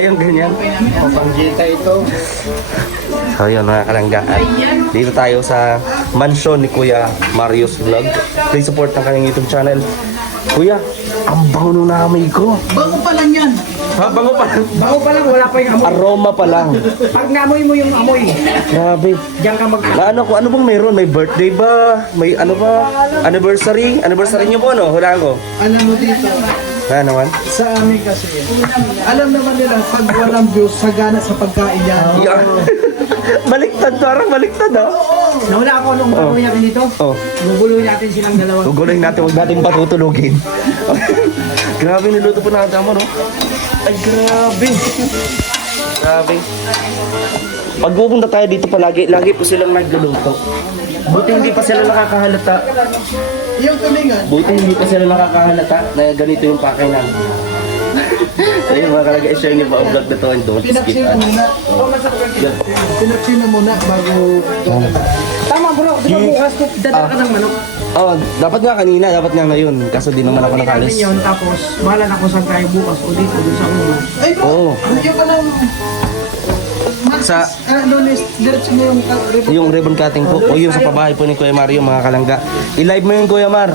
yung ganyan. Papanggita ito. So yun mga kalanggaan, dito tayo sa mansion ni Kuya Mario's Vlog. Please support ang kanyang YouTube channel. Kuya, ang bango nung naamoy ko. Bago pa lang yan. Ha, bango pa lang. Bago pa lang, wala pa yung amoy. Aroma pa lang. Pag namoy mo yung amoy, Grabe. diyan ka mag... Na ano ko, ano bang mayroon? May birthday ba? May ano ba? Anniversary? Anniversary niyo po, no? Hulaan ko. Alam mo dito, Ha naman? sa amin kasi, alam naman nila, pag walang views, sagana sa pagkain yan. Yeah. Baliktad, parang baliktad, oh. Nawala ako nung gagawin natin dito. Oh. Guguloy natin silang dalawa. Gugulay natin, huwag natin patutulugin. Grabe, niluto po natin mo, no? Ay, grabe. Grabe. Pag pupunta tayo dito palagi, lagi po silang nagluluto. Buti hindi pa sila nakakahalata. Yung tulingan, Buti hindi pa sila nakakahalata na ganito yung pakay namin. Ayun mga kalagay, share niyo ba ang vlog na to and don't skip pinaksina ads. muna. Pinaksina muna bago... Tama bro, di ba bukas ko dadala ka ng manok? Oh, dapat nga kanina, dapat nga ngayon. Kaso di naman ako Natin nakalis. yun, tapos bahala na kung saan tayo bukas o dito, dun sa ulo. Ay bro, Oo. yung palang... Sa- Lunes, diretso mo yung... Yung ribbon cutting po, o yung sa pabahay po ni Kuya Mario, mga kalangga. I-live mo yun, Kuya Mar.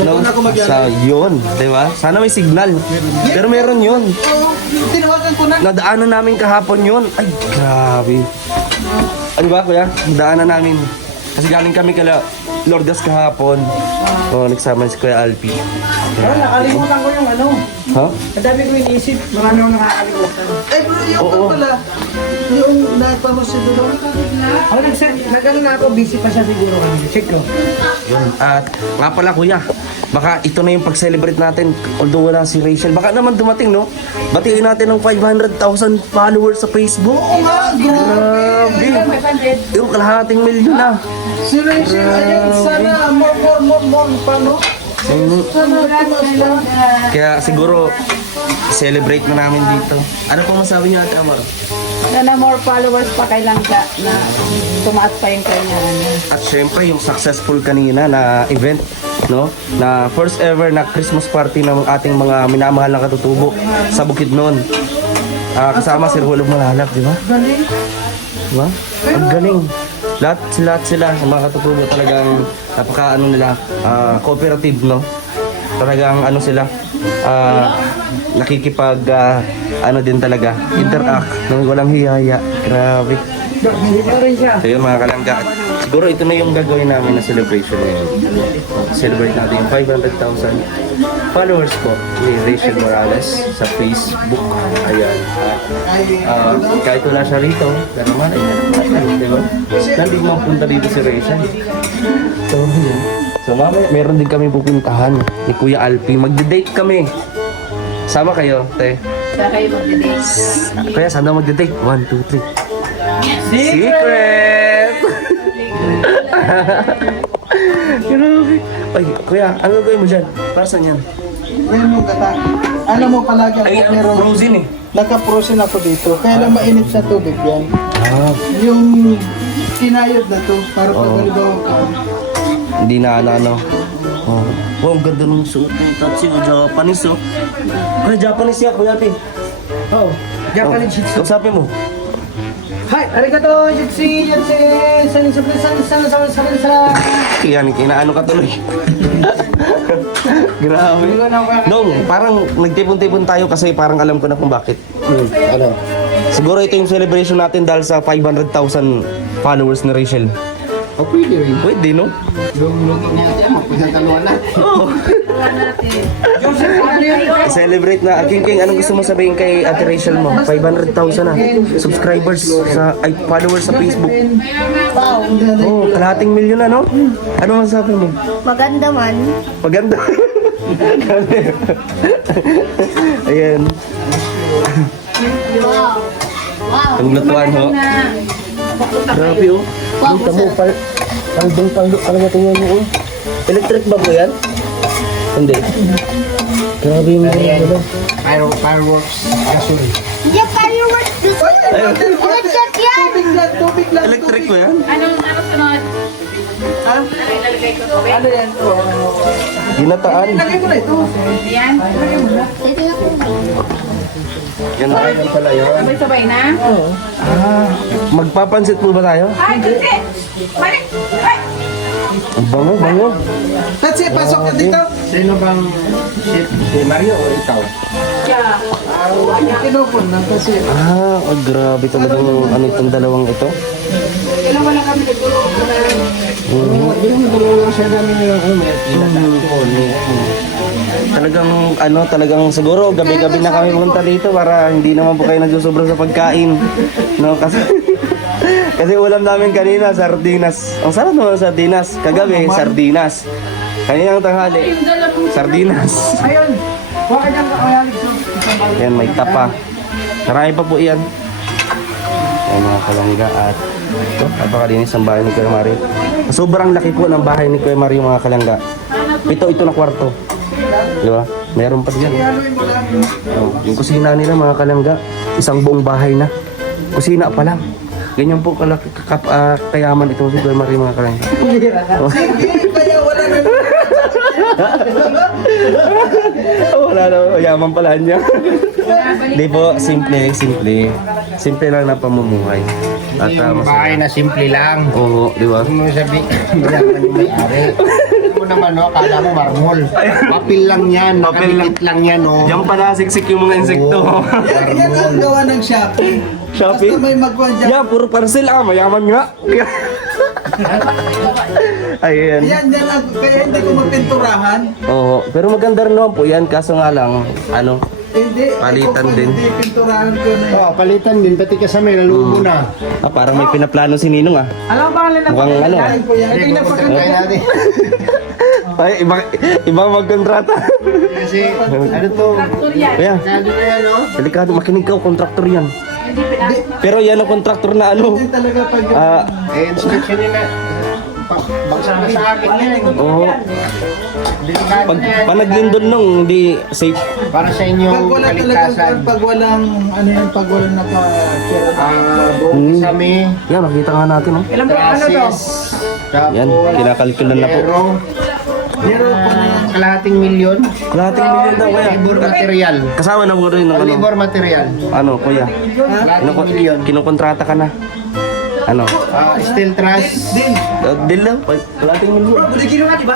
No? Sa yun, di ba? Sana may signal. Pero meron yun. Oo, tinawagan ko na. Nadaanan namin kahapon yun. Ay, grabe. Ano ba, Kuya? Nadaanan namin. Kasi galing kami kala Lourdes kahapon. Oh, nagsama si Kuya Alpi. Pero nakalimutan ko yung ano. Ha? Ang dami ko iniisip. Marami akong nakakalimutan. Eh bro, yung Oo. pala. Yung nagpamo si Dulo. Oh, nag-ano na ako. Busy pa siya siguro kanina. Check ko. Yun. At nga pala, Kuya. Baka ito na yung pag-celebrate natin. Although wala si Rachel. Baka naman dumating, no? Batiin natin ng 500,000 followers sa Facebook. Oo nga, Grabe. Yung kalahating milyon na. Si Rachel, ayan, sana more pa, no? Sana tumas pa. Kaya siguro, celebrate na namin dito. Ano pong masabi niyo, Ate Amor? Sana more followers pa kay Langga na tumaas pa yung kanya. At syempre, yung successful kanina na event, no? Na first ever na Christmas party ng ating mga minamahal na katutubo sa Bukidnon. Kasama si Rolog Malalak, di ba? Galing. Di ba? Ang galing. Lahat sila, mga katutubo talagang napaka ano nila, cooperative, no? Talagang ano sila, nakikipag ano din talaga, interact nang walang hiyaya. Grabe. Dito rin siya. So yun mga kalangga, siguro ito na yung gagawin namin na celebration ngayon. Celebrate natin yung 500,000 followers po ni Rachel Morales sa Facebook. Ayan. Kahit wala siya rito, pero naman, ayan. Diba? Nandito mapunta dito si Rachel. So yun. So mamaya, meron din kami pupuntahan ni Kuya Alpi. Magde-date kami. Sama kayo, te. Sa kayo magde-date. Kaya sana magde-date. 1, 2, 3. Secret! Grabe. Ay, Kuya, ano gagawin mo dyan? Para saan yan? Ngayon mo gata. Alam mo palagi Ay, ako meron. frozen eh. Naka-frozen ako dito. Kaya lang mainit sa tubig yan. Ah, Yung kinayod na to, para pag Oo. halimbawa ko. hindi na ano. Oh. Oh, ang ganda ng suot ng Tatsi. Japanese oh. Ay, Japanese yan, Kuya Ate. Oh, Japanese Shih Tzu. Kausapin mo. Hi, arigato, jutsi, san. Yan, kinaano ka tuloy. Grabe. Nung, parang nagtipon-tipon tayo kasi parang alam ko na kung bakit. Ano? Siguro ito yung celebration natin dahil sa 500,000 followers ni Rachel. Oh, pwede rin. Pwede, no? Yung luto niya, magpasataluan na. Oo. Joseph, ano yun? Celebrate na. King, anong gusto mo sabihin kay Ate Rachel mo? 500,000 na. Subscribers ay followers sa Facebook. Wow. Oh, kalahating milyon na, no? Ano masasabi mo? Maganda man. Maganda. Ayan. Wow. Wow. Ang lutuan, ho. Grabe, oh. Dito mo, parang tingnan mo, oh. Electric ba po yan? Hindi. Grabe yung ano. Fireworks, gasoline. Hindi fireworks. Electric yan. Tubig lang. Electric ba yan? Anong sunod? Ha? Ilalagay ko tubig. Ano yan? Ginataan. Lagay mo na ito. Yan. Ito na po. Yan pala yun. Sabay-sabay na? Magpapansit po ba tayo? Ay, kasi! Balik! Ay! Ang bango, bango. That's it, pasok na dito. Sino bang si Mario o ikaw? Yeah. Kinupon na kasi. Grabe talagang ano itong dalawang ito. Kailan wala kami nagtulong na Yung dalawa siya namin yung Talagang siguro gabi-gabi na kami punta dito para hindi naman po kayo nagsusobra sa pagkain. No, kasi kasi ulam namin kanina sardinas. Ang sarap naman ng sardinas. Kagabi sardinas. Kaninang tanghali sardinas. Ayun. Huwag kang kakayalig. Yan, may tapa. Marami pa po yan. Yan mga kalangga at ito, napakalinis ang bahay ni Kuya Mario. Sobrang laki po ng bahay ni Kuya Mario mga kalangga. Ito na kwarto. Di ba? Meron pa dyan. Oh, yung kusina nila mga kalangga, isang buong bahay na. Kusina pa lang. Ganyan po kayaman itong si Kuya Mario mga kalangga. Oh. Kaya wala na. Wala na, yaman pala niya. Hindi po, simple lang na pamumuhay. At yung bahay na simple lang. Oo, di ba? Kung mo sabi, bilang yung may-ari. Mo naman, no, kala mo marmol. Papel lang yan, Papel lang. nakadikit lang yan, no. Diyan pala siksik yung mga insekto. Yan ang gawa ng Shopee. Shopee? Basta may magkuhan dyan. Yeah, puro parcel mayaman nga. Ayan. Yan ang, kaya hindi ko magpinturahan. Oo, pero maganda rin naman po yan, kaso nga lang, ano, Hindi. Palitan ako, din. Hindi pinturahan ko na. Oo, palitan din, pati kasama, nalubo na. parang may pinaplano si Ninong ah. Alam ba na Mukhang ano ah. Galing po yan. Ito yung Pagkakain natin. Ay, ibang magkontrata. Kasi, ano to? Kaya, Kado na yan, no? delikado, makinig ka, kontraktor yan. Pero yan ang kontraktor na ano, Yan talaga pag Inspection nila. Bagsa na sa akin yan. oo, Delikado pag na yan. panaglindol nung, hindi safe. Para sa pag inyong wala kaligtasan. talagang pag walang ano yan, pag walang nakatira. Buong kasami. Yan, makita nga natin oh. Ilan ba ano to? Yan, kinakalkulan na po. Pero kalahating milyon. Kalahating milyon daw kaya. Labor material. Kasama na po rin ng ano, Labor material. ano kuya, Kalahating milyon. kinukontrata ka na. Ano? Steel truss. Deal lang, kalahating milyon. Budi kilo nga, di ba?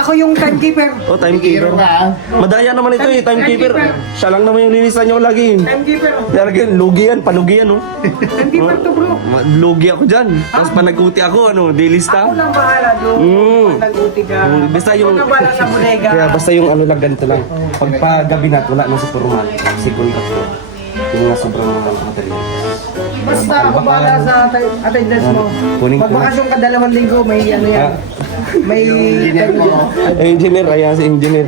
Ako yung timekeeper. Oh, timekeeper. Hero ka, ah. Madaya naman ito eh, timekeeper. Siya lang naman yung linisan niyo lagi. Timekeeper. Talagang lugi yan, palugi yan oh. Timekeeper to bro. Lugi ako dyan. Tapos panaguti ako, ano, dilista. Ako lang bahala doon. Nag-uti ka. Basta yung... Huwag ka bahala sa bodega. Kaya basta yung ano lang, ganito lang. Pagpagabi na, wala na si Puruman. Si Kontraktor. Yung mga sobrang mga material. Basta ako bahala sa attendance mo. Kunin ko. Magbakasyon ka 2 linggo, may ano yan. May Engineer ko. Engineer, ayan si engineer.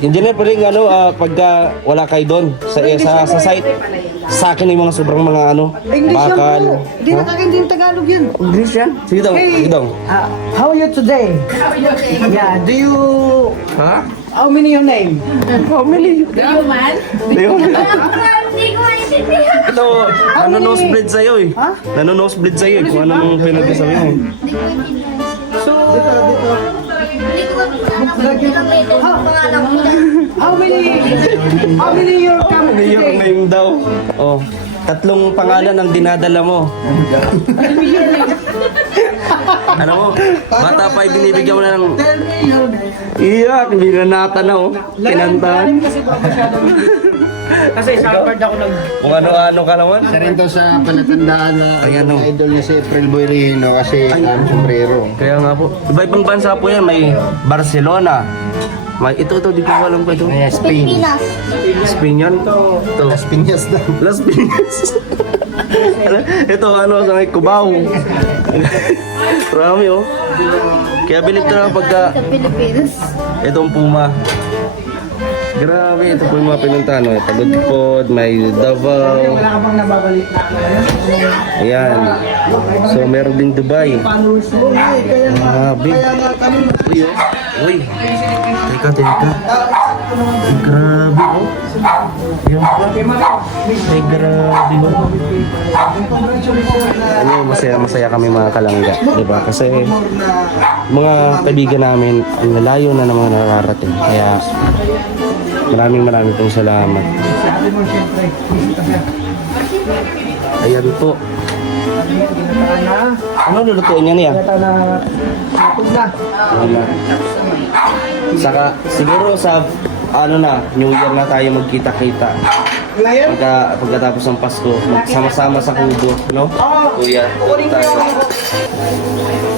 Engineer pa rin, ano, pagka wala kayo doon sa site, sa akin yung mga sobrang mga ano, English yan bakal. bro. Hindi nakaganda yung Tagalog yan. English yan? Sige daw, sige daw. How are you today? Yeah, do you... Ha? How many your name? Family. man? Di ba? Hindi ko maintindihan. Ito, nanonosebleed sa'yo eh. Nanonosebleed sa'yo eh, kung anong pinagsasabi mo. So, how many your come Mayor today? name daw. Oh, 3 pangalan ang dinadala mo. Ano mo? Bata pa binibigyan mo na ng... Tell me your name. Iyak, binanata na oh. Kinanta. Kasi sa Harvard ako nag... Kung ano-ano ka naman. Isa rin to sa palatandaan na Ayan, oh. idol niya si April Boy Rino kasi ang sombrero. Kaya nga po. Iba-ibang bansa po yan. May Barcelona. May ito, di ko alam ko ito. Kaya Spain. Spain yan. Ito. Las Piñas daw. Las Piñas. Ito, ano, sa may Cubao. Marami oh. Kaya bilib ka na pagka... Pilipinas. Itong Puma. Grabe, ito po yung mga pinuntahan. May Tagudpod, may Davao. Wala ka bang nababalik na? Ayan. So, meron din Dubai. Grabe. Kaya nga kami... Uy, oh. Uy. Teka. Ay, grabe, oh. Ayan pa. Ay, grabe, oh. Ano, masaya kami mga kalangga. Diba? Kasi, mga kaibigan namin, ang layo na naman nararating. Kaya, Maraming pong salamat. Sabi mo siyempre, bisita siya. Ayan po. Ginataan na. Ano lulutuin niya niya? Ginataan na. Lutog na. Wala. Saka siguro sa ano na, New Year na tayo magkita-kita. Ngayon? Pagkatapos ng Pasko, magsama-sama sa kubo, no? Oo. Kuya, Kunin ko yung...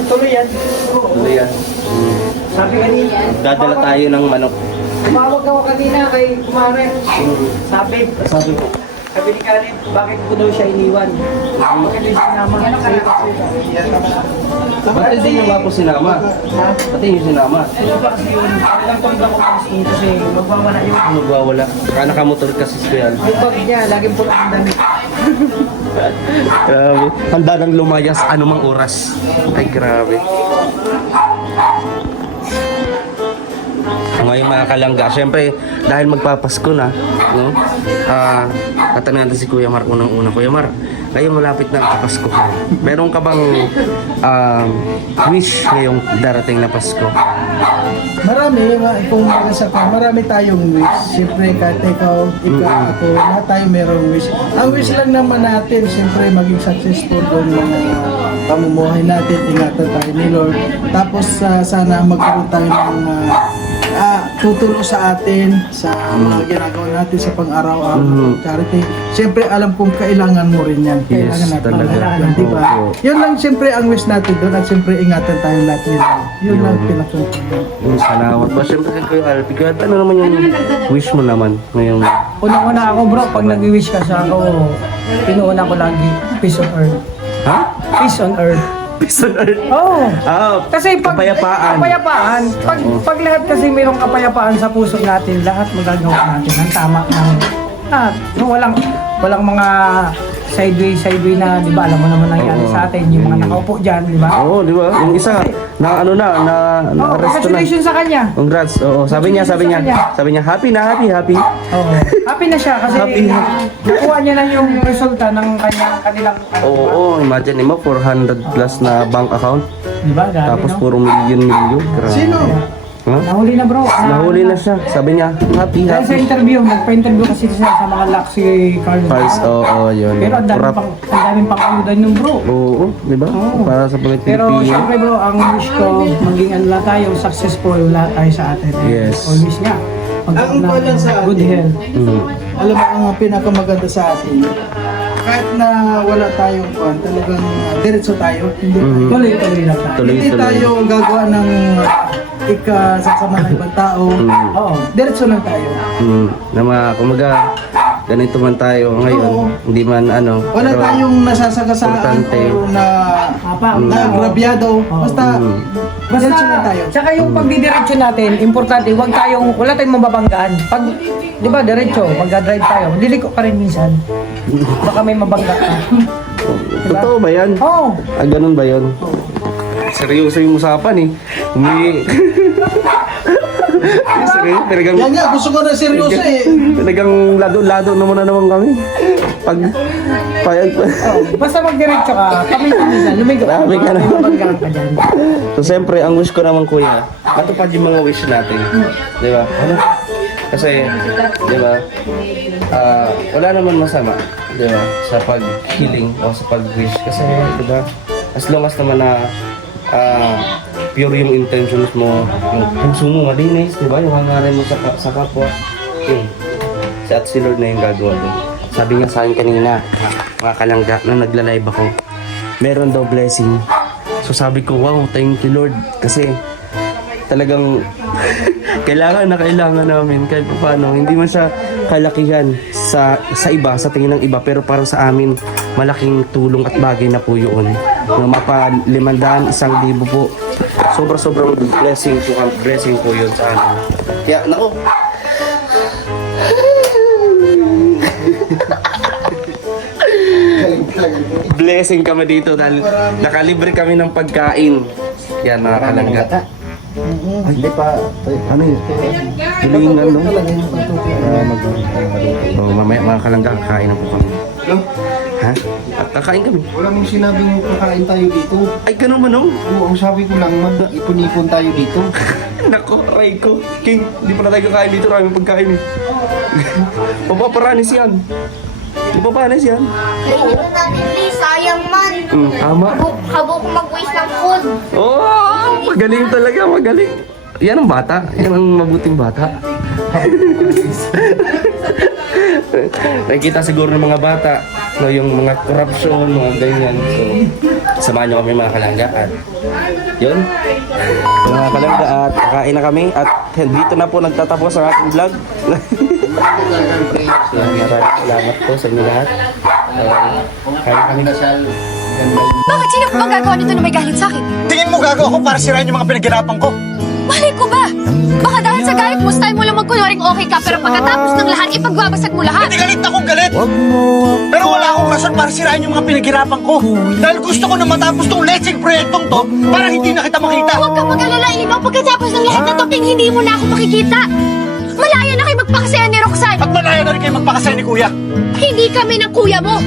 Tuloy yan. Tuloy yan. Sabi kanina. Dadala tayo ng manok. Tumawag ako kanina kay Kumare. Sabi Sabi ko, ni Karen, bakit ko daw siya iniwan? Bakit din sinama? ba't hindi niyo nga po sinama? Ba't hindi niyo sinama? Ano ba kasi yun? Ilang taon ba ko kasi magwawala yun. Magwawala. Baka nakamotor kasi si Kuya. Yung bag niya, laging pula ang damit. Grabe. Handa nang lumayas anumang oras. Ay, grabe. Ngayon mga kalangga, syempre dahil magpapasko na, no? Tatanungin natin si Kuya Mar unang-una. Kuya Mar, ngayon malapit na ang Pasko. Meron ka bang wish ngayong darating na Pasko? Marami, kung mag-asap ka, marami tayong wish. Siyempre, kahit ikaw, ako, lahat tayo merong wish. Ang wish lang naman natin, siyempre, maging successful doon mga pamumuhay natin, ingatan tayo ni Lord. Tapos, sana magkaroon tayo ng tutulong sa atin, sa mga ginagawa natin sa pang-araw-araw, charity. Siyempre, alam kong kailangan mo rin yan. Yes, Kailangan natin talaga. yan, di ba? Opo. Yun lang, siyempre, ang wish natin doon. At siyempre, ingatan tayo lahat ni Lord. Yun lang, pinatutunan. Salamat ba? Syempre kay Kuya Alpi. Kuya, ano naman yung wish mo naman ngayong... Unang-una ako bro, pag nag-wish ka sa ako, pinuuna ko lagi, peace on earth. Ha? Peace on earth. Peace on earth. Oh, Ah, kasi pag kapayapaan. kapayapaan, pag lahat kasi mayroong kapayapaan sa puso natin, lahat magagawa natin ang tama ng lahat. No, walang mga sideway na, di ba, alam mo naman nangyari Oo. sa atin, yung mga nakaupo dyan, di ba? Oo, di ba? Yung isa, na ano na, Oh, arresto na. congratulations sa kanya. Congrats. Oo, sabi niya, happy na. Oh, happy na siya kasi Happy. nakuha niya na yung resulta ng kanilang Oo, imagine mo, 400 plus na bank account. di ba? Grabe, Tapos no? puro milyon. Grabe. Sino? Ha? Nahuli na bro. Nahuli na siya. Sabi niya, happy. Dahil sa interview, nagpa-interview kasi siya sa mga luxury cars. Pars, oo, yun. Pero ang daming Corrupt. pang ayudan yung bro. Oo, di ba? Oo. Para sa mga Pero Pilipino. syempre bro, ang wish ko, maging ano lahat tayo, successful lahat tayo sa atin. Yes. Always nga. Ang kulang sa good atin. health. Mm. Alam mo, ang pinakamaganda sa atin, kahit na wala tayong kuwan, talagang diretso tayo. Hindi, Tuloy-tuloy lang tayo. Tuloy. hindi tayo gagawa ng ikasasama ng ibang tao. Oo. Diretso lang tayo. Na mga, kumaga, ganito man tayo ngayon. Oo. Hindi man ano. Wala pero tayong nasasagasaan importante. o na Apa, grabyado. Basta, diretso lang tayo. Tsaka yung pagdidiretso natin, importante, wala tayong mababanggaan. Pag, di ba, diretso, magdadrive tayo, liliko pa rin minsan. Baka may mabangga ka. Totoo ba yan? Oo. Ganun ba yun? Seryoso yung usapan eh. Seryoso, talagang, Yan nga, gusto ko na seryoso eh. talagang lado-lado naman kami. Pag Basta magdiretso ka, minsan, lumigo ka. Grabe ka na. May mabanggaan ka dyan. So siyempre, ang wish ko naman kuya, matupad yung mga wish natin. Di ba? Ano? Kasi, di ba, wala naman masama, di ba, sa pag-healing o sa pag-wish. Kasi, di ba, as long as naman na pure yung intentions mo, yung puso mo malinis, di ba, yung hangarin mo sa kapwa, yun. Si Lord na yung gagawa doon. Sabi nga sa akin kanina, mga kalangga, nung nagla-live ako, meron daw blessing. So sabi ko, wow, thank you Lord. Kasi talagang kailangan namin kahit paano. Hindi man siya kalakihan sa iba, sa tingin ng iba. Pero para sa amin, malaking tulong at bagay na po yun. Na mapa 500, 1,000 po. Sobrang blessing po yun sa amin. Kaya, nako, blessing kami dito dahil nakalibre kami ng pagkain. Yan mga kalangga. Ay, hindi pa. Ano yun? Tulingan, no? Oh, mamaya mga kalangga, kakain na po kami. Ha? Kakain kami. Wala mong sinabing kakain tayo dito. Ay, ganun manong. Oo, ang sabi ko lang, mag-ipon-ipon tayo dito. Nako, aray ko. King, hindi pala tayo kakain dito. Maraming pagkain eh. Papaparanis yan. Papaparanis yan. Dito natin, please. Sayang man. Tama. Habok mag-waste ng food. Oh, magaling talaga, magaling. Yan ang bata. Yan ang mabuting bata. Nakikita siguro ng mga bata, no, yung mga corruption, mga ganyan. So, samahan nyo kami mga kalangga at yun. Mga kalangga at kakain na kami at dito na po nagtatapos ang ating vlog. So, maraming salamat po sa inyo lahat. Kain kami. Bakit sino ba gagawa nito na may galit sa akin? Tingin mo gago ako para sirain yung mga pinaghirapan ko? Malay ko ba? Baka dahil sa galit mo, style mo lang magkunwaring okay ka, pero pagkatapos ng lahat, ipagbabasag mo lahat. Hindi galit akong galit. Pero wala akong rason para sirain yung mga pinaghirapan ko. Dahil gusto ko na matapos tong letseng proyektong to para hindi na kita makita. Huwag kang mag-alala, Ino. Pagkatapos ng lahat na to, hindi mo na ako makikita. Malaya na kayo magpakasaya ni Roxanne. At malaya na rin kayo magpakasaya ni Kuya. Hindi kami ng kuya mo.